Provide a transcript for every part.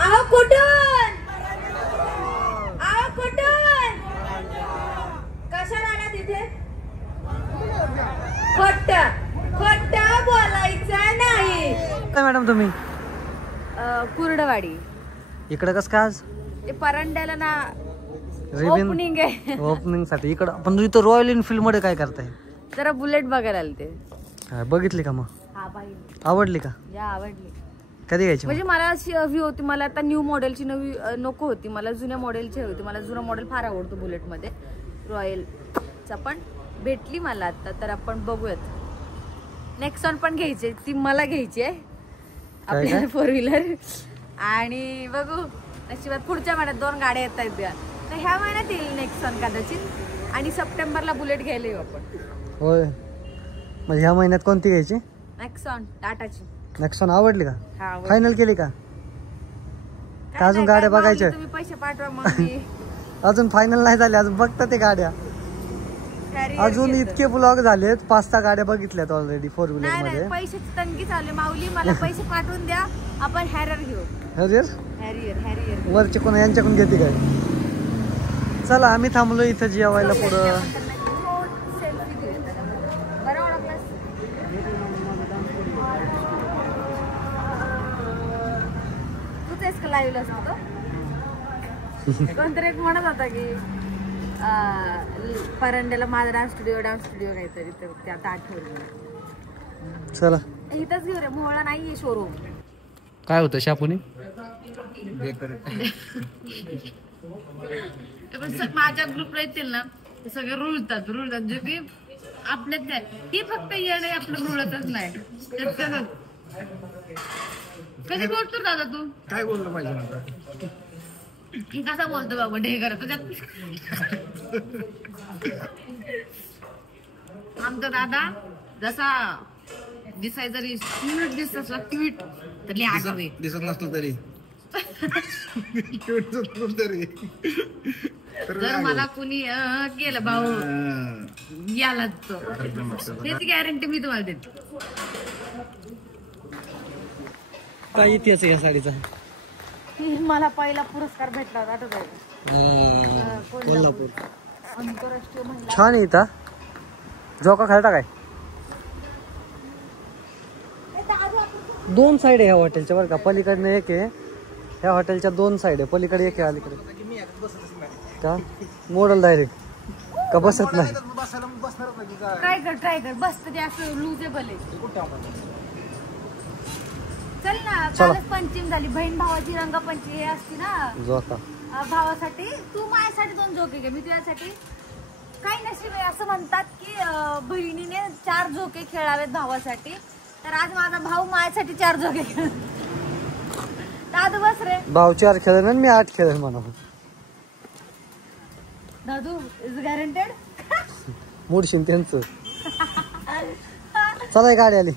आहो कुठून? आहो कुठून? कशाला आला तिथे? खोट बोलायचं नाही. काय मॅडम तुम्ही? कुर्डवाडी. इकडे कस काय आज? ते परांड्याला ना ओपनिंग आहे. ओपनिंग साठी इकडं. पण तू इथं रॉयल एनफील्ड मध्ये काय करताय? जरा बुलेट बघायला आले ते. बघितली का मग? हा पाहिजे. आवडली का? या आवडली. कधी घ्यायची? म्हणजे मला अशी हवी होती, मला आता न्यू मॉडेलची नवी नको होती, मला जुन्या मॉडेलची हवी होती. मला जुना मॉडेल फार आवडतो बुलेट मध्ये, रॉयलचा. पण भेटली मला आता, तर आपण बघूयात. नेक्सॉन पण घ्यायची, ती मला घ्यायची आहे आपल्याला 4 व्हीलर. आणि बघू नशिबात पुढच्या महिन्यात 2 गाड्या येत आहेत. तर ह्या महिन्यात येईल नेक्सॉन कदाचित, आणि सप्टेंबरला बुलेट घ्यायला येऊ आपण. होय, मग ह्या महिन्यात कोणती घ्यायची? नेक्सॉन, टाटाची. नेक्सॉन आवडली का? हा, फायनल केली का? अजून गाड्या बघायच्या? तुम्ही पैसे पाठवा मग मी. अजून फायनल नाही झाले, अजून बघता ते गाड्या. अजून इतके ब्लॉग झालेत, 5-6 गाड्या बघितल्यात ऑलरेडी 4 व्हीलर मध्ये. पैशाची तंगी चालू माऊली, मला पैसे पाठवून द्या, आपण हॅरियर घेऊ. हॅरियर वरचे कोण यांच्याकडून घेते काय? चला आम्ही थांबलो इथं जेवायला पुढं. तूच लाईव्ह असतो कोणतरी एक म्हणत होता की परांड्याला माझा डान्स स्टुडिओ काहीतरी, तर ते आता आठवलं. चला इथंच घेऊ रे, मोहळा नाहीये शोरूम. काय होतं शापूनी? माझ्या ग्रुपला येतील ना ते सगळे रुळतात जे की आपल्यात नाही. ती फक्त येणं आपलं रुळतच नाही. कधी बोलतो दादा तू? काय बोललं पाहिजे? कसा बोलतो बाबा ढेकर तुझ्यात? आमचा दादा जसा दिसायचा जरी क्यूट दिसत असला, क्यूट तरी आठवे दिसत नसतो तरी जर मला कुणी केलं भाऊ याला त्याची गॅरंटी मी तुम्हाला देते. काय इतिहास आहे या साडीचा? मला पहिला पुरस्कार भेटला होता, आठवत आहे? कोल्हापूर. आंतरराष्ट्रीय महिला. छान आहे इथं. झोका खालता काय? 2 साइड आहे ह्या हॉटेलच्या बरं का. पलीकडनं एक आहे, ह्या हॉटेलच्या 2 साइड आहे. पलीकडे एक आहे, अलीकडे का मॉडेल डायरेक्ट का बसत नाही? ट्राय कर बस ते असं लुजेबल आहे. चल ना, कालच पंचमी झाली, बहीण भावाची रंगपंचमी हे असते ना. झोका भावासाठी तू माझ्यासाठी 2 झोके घे, मी तुझ्यासाठी. काही नशीब आहे, असं म्हणतात की बहिणीने 4 झोके खेळावेत भावासाठी. तर आज माझा भाऊ माझ्यासाठी 4 झोके खेळ. दादू बस रे. भाऊ 4 खेळेल आणि मी 8 खेळेल म्हणा. दादू इज गॅरंटेड. मोडशीन त्यांचं. चला गाडी आली.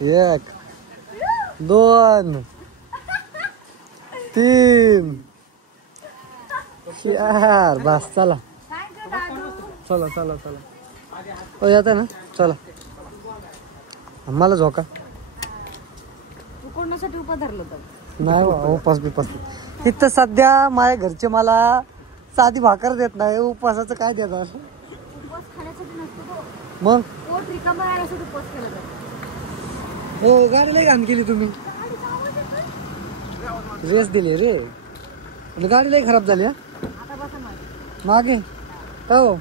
1 2 3 4 बस. चला चला चला चला. हो येते ना. चला मला झोका कोणासाठी उपास धरलं तर नाही उपास बिपास. तिथं सध्या माझ्या घरचे मला साधी भाकर देत नाही, उपासाचं काय देतात? उपवास खाण्यासाठी नसतो तो, मग पोट रिकामं राहण्यासाठी उपवास केला जातो. हो गाडी लई घाण केली तुम्ही. रेस दिली रे, गाडी लई खराब झाली. आता बसा मागे हो.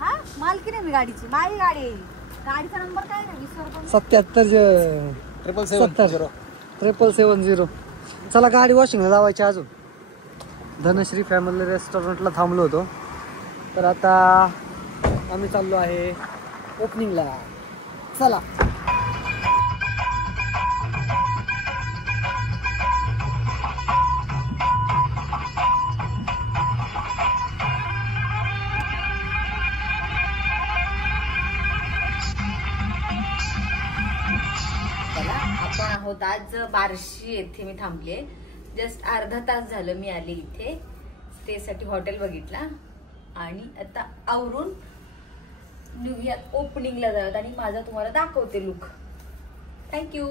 हा मालकी नाही मी गाडीची, माझी गाडी आहे. गाडीचा नंबर काय नाही? 77 77770. चला गाडी वॉशिंगला लावायची अजून. धनश्री फॅमिली रेस्टॉरंटला थांबलो होतो, तर आता आम्ही चाललो आहे ओपनिंगला. चला आपण आहोत आज बार्शी येथे. मी थांबले, जस्ट अर्धा तास झालं मी आले इथे. स्टे साठी हॉटेल बघितला आणि आता आवरून निघूयात ओपनिंगला जाऊयात आणि माझा तुम्हाला दाखवते लुक. थँक्यू.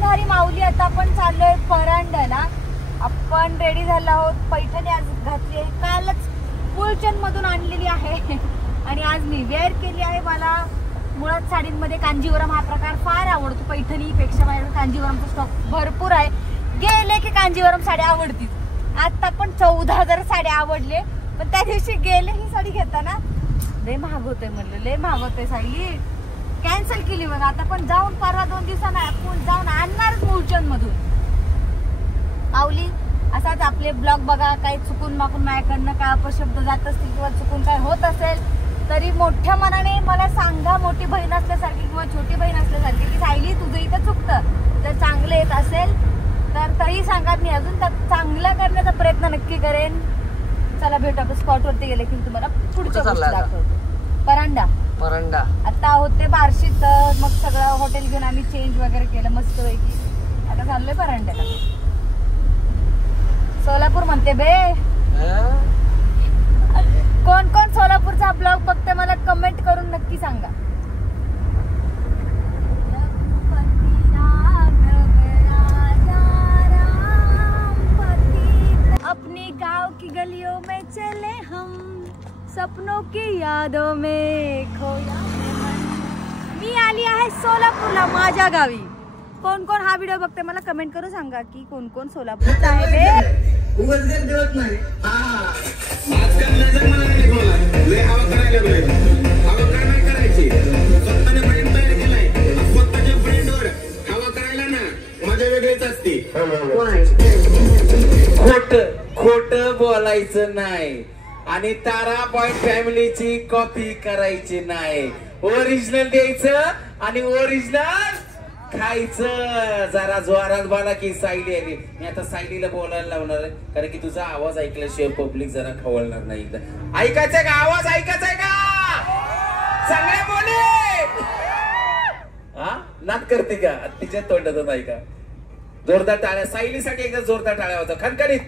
रामकृष्ण हरी माऊली. आता आपण चाललोय परांड्याला. आपण रेडी झालो आहोत. पैठणी आज घातली आहे, कालच फुलचंद मधून आणलेली आहे आणि आज मी वेअर केली आहे. मला मुळात साडींमध्ये कांजीवरम हा प्रकार फार आवडतो. पैठणीपेक्षा माझ्याकडे कांजीवरमचा स्टॉक भरपूर आहे. गेले की कांजीवरम साड्या आवडतील. आता पण 14,000 साड्या आवडले, पण त्या दिवशी गेले ही साडी घेताना लय महाग होते म्हणलं, लय महाग होते साडी. कॅन्सल केली बघा. आता पण जाऊन परवा 2 दिवसांना जाऊन आणणारच फुलचंद मधून. माऊली असाच आपले ब्लॉग बघा. काही चुकून माकून माझ्याकडनं काय अपशब्द जात असतील किंवा चुकून काय होत असेल तरी मोठ्या मनाने मला सांगा. मोठी बहीण असल्यासारखी किंवा छोटी बहीण असल्यासारखी की सायली तुझं इथं चुकतं. जर चांगलं येत असेल तर तरी सांगा. मी अजून तर चांगलं करण्याचा प्रयत्न नक्की करेन. चला भेटू आपण स्पॉट वरती गेले की तुम्हाला पुढच्या गोष्टी दाखवतो. परांडा आता होते बार्शीत. मग सगळं हॉटेल घेऊन आम्ही चेंज वगैरे केलं मस्त पैकी. आता चाललोय परांड्याला. सोलापूर म्हणते बे. कोण कोण सोलापूरचा ब्लॉग बघते मला कमेंट करून नक्की सांगा. अपने गांव की गलियों में चले हम, सपनों की यादों में खोया मन. मी आली आहे सोलापूरला माझ्या गावी. कोण कोण हा व्हिडिओ बघते मला कमेंट करून सांगा की कोण कोण सोलापूरचा आहे बे. खोट बोलायचं नाही आणि तारा पॉइंट फॅमिलीची कॉपी करायची नाही. ओरिजिनल द्यायचं आणि ओरिजिनल खायचं. जरा जोरात बोला की सायली आली. मी आता सायलीला बोलायला लावणार आहे कारण की तुझा आवाज ऐकल्याशिवाय पब्लिक जरा खवळणार नाही. ऐकायचंय का? आवाज ऐकायचंय का? सगळे बोले. हा नाद करते का? तिच्या तोंडातून ऐका. जोरदार टाळ्या सायलीसाठी. एकदा जोरदार टाळ्या होता खणखणीत.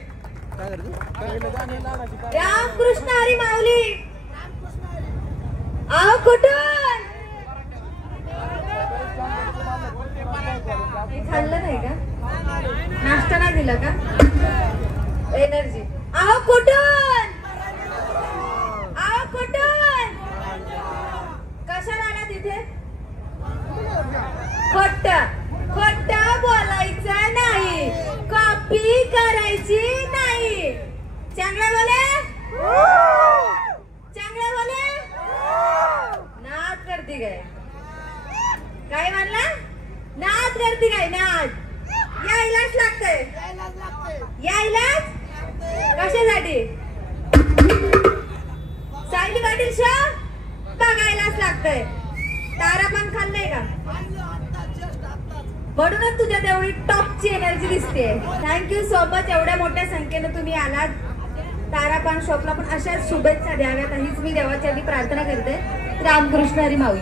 रामकृष्ण हरी माऊली. आहो कुठून? खाल्लं नाही का? नाश्ता नाही दिला का? एनर्जी. आहो कुठून? आहो कुठून? कशाला आला तिथे? खोट खोट बोलायचं नाही, कॉपी करायची नाही. चांगलं बोले. चांगलं बोले. नाद करते काय म्हणला? नाद करते काय? नाद यायलाच लागतंय. यायलाच कशासाठी? सायली पाटील शो बघायलाच लागतंय. तारा पण खाल्लंय का? म्हणूनच तुझ्यात एवढी टॉपची एनर्जी दिसते. Thank you so much. एवढ्या मोठ्या संख्येनं तुम्ही आलात. तारापान शॉपला पण अशाच शुभेच्छा द्याव्यात हीच मी देवाची आधी प्रार्थना करते. रामकृष्ण हरी माऊली.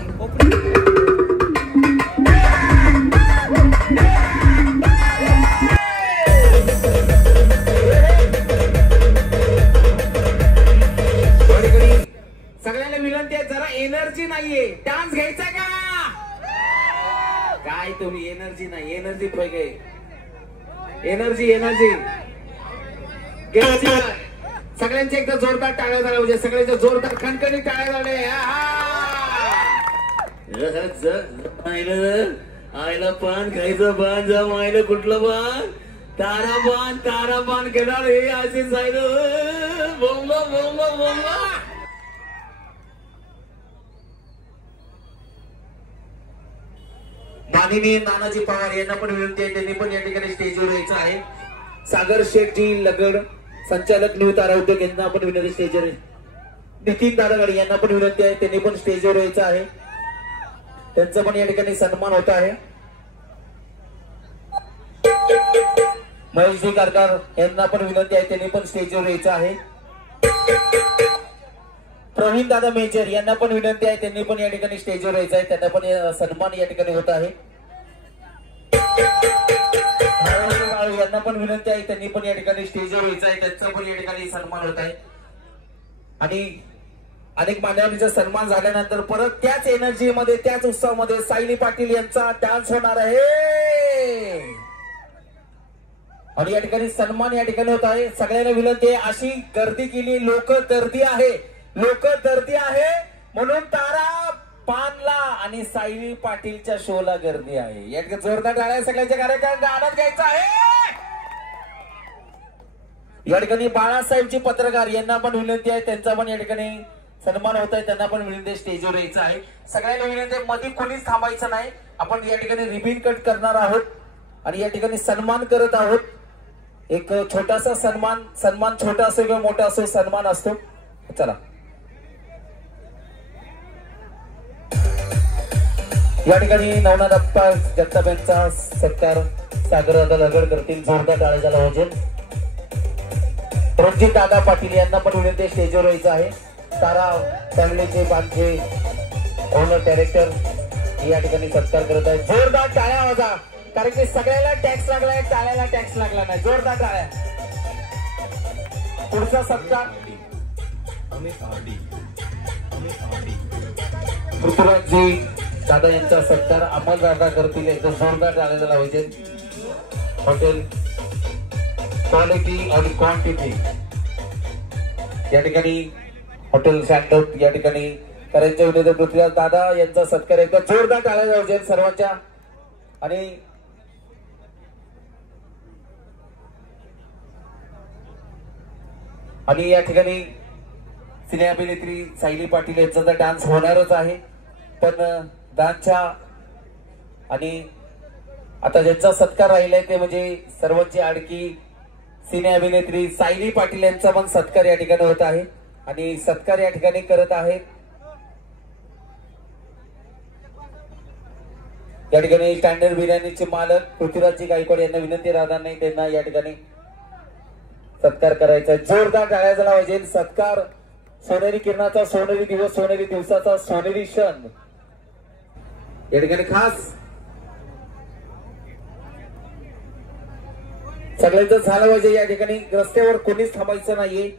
सगळ्यांना विनंती आहे जरा एनर्जी नाहीये. डान्स घ्यायचा का? काय तुम्ही एनर्जी नाही. एनर्जी पाहिजे. एनर्जी एनर्जी सगळ्यांचे एकदा जोरदार टाळ्या झाल्या म्हणजे सगळ्यांच्या जोरदार खणखणी टाळ्या झाल्या. आईला पान खायचं. पान जा मायला. कुठलं पान? तारापान. तारापान घेणार हे असे जायला. बोंबला बोंबला बोंबला. माननीय नानाजी पवार यांना पण विनंती आहे. त्यांनी पण या ठिकाणी स्टेजवर यायचं आहे. सागर शेठजी लगड संचालक न्यू तारा उद्योग यांना पण विनंती स्टेजवर. नितीन दादागड यांना पण विनंती आहे. त्यांनी पण स्टेजवर यायचं आहे. त्यांचा पण या ठिकाणी सन्मान होत आहे. महेशजी कारकार यांना पण विनंती आहे. त्यांनी पण स्टेजवर यायचं आहे. प्रवीण दादा मेजर यांना पण विनंती आहे. त्यांनी पण या ठिकाणी स्टेजवर यायचं आहे. त्यांना पण सन्मान या ठिकाणी होत आहे. यांना पण विनंती आहे. त्यांनी पण या ठिकाणी स्टेजवर यायचं आहे. त्यांचा पण या ठिकाणी सन्मान होत आहे. आणि अनेक मान्यवरांचा सन्मान झाल्यानंतर परत त्याच एनर्जी मध्ये त्याच उत्सवामध्ये सायली पाटील यांचा डान्स होणार आहे. आणि या ठिकाणी सन्मान या ठिकाणी होत आहे. सगळ्यांना विनंती आहे, अशी गर्दी केली, लोक गर्दी आहे, लोक गर्दी आहे म्हणून तारा पानला आणि सायली पाटीलच्या शोला गर्दी आहे. या ठिकाणी जोरदार टाळ्या सगळ्यांच्या कार्यक्रमाचा आनंद घ्यायचा आहे. या ठिकाणी बाळासाहेबची पत्रकार यांना पण विनंती आहे, त्यांचा पण या ठिकाणी सन्मान होत आहे, त्यांना पण विनंती स्टेजवर यायचं आहे. सगळ्यांना विनंती आहे, मध्ये कोणीच थांबायचं नाही. आपण या ठिकाणी रिबिन कट करणार आहोत आणि या ठिकाणी सन्मान करत आहोत. एक छोटासा सन्मान छोटा असो किंवा मोठा असो, सन्मान असतो. चला या ठिकाणी नवनाथ अप्पा जगताप यांचा सत्कार सागरदादा दगड करतील. जोरदार टाळ्या झाला पाहिजे. रणजित दादा पाटील यांना पण विनंती स्टेजवर यायचं आहे. तारा फॅमिलीचे बांधचे ओनर डायरेक्टर या ठिकाणी सत्कार करत आहेत. जोरदार टाळ्या वाजा, कारण की सगळ्याला टॅक्स लागलाय, टाळ्याला टॅक्स लागला नाही. जोरदार टाळ्या. पुढचा सत्कार पृथ्वीराजजी दादा यांचा सत्कार अंमलदार करतील. एकदम जोरदार टाळ्या लावायचे. हॉटेल क्वालिटी आणि क्वांटिटी या ठिकाणी हॉटेल सँडआउट या ठिकाणी करायचे होते. पृथ्वीराज दादा यांचा सत्कार एकदा जोरदार टाळ्या लावायचे सर्वांच्या. आणि या ठिकाणी सिने अभिनेत्री सायली पाटील यांचा तर डान्स होणारच आहे, पण डान्सच्या आणि आता ज्यांचा सत्कार राहिलाय ते म्हणजे सर्वांची आडकी सिने अभिनेत्री सायली पाटील यांचा पण सत्कार या ठिकाणी होत आहे. आणि सत्कार या ठिकाणी करत आहेत या ठिकाणी स्टँडर्ड बिर्याणीचे मालक पृथ्वीराजजी गायकवाड यांना विनंती राहणार नाही, त्यांना या ठिकाणी सत्कार करायचा. जोरदार टाळ्या झाला पाहिजे. सत्कार सोनेरी किरणाचा सोनेरी दिवस, सोनेरी दिवसाचा सोनेरी क्षण या ठिकाणी खास सगळ्यांचं झालं पाहिजे. या ठिकाणी रस्त्यावर कोणीच थांबायचं नाहीये.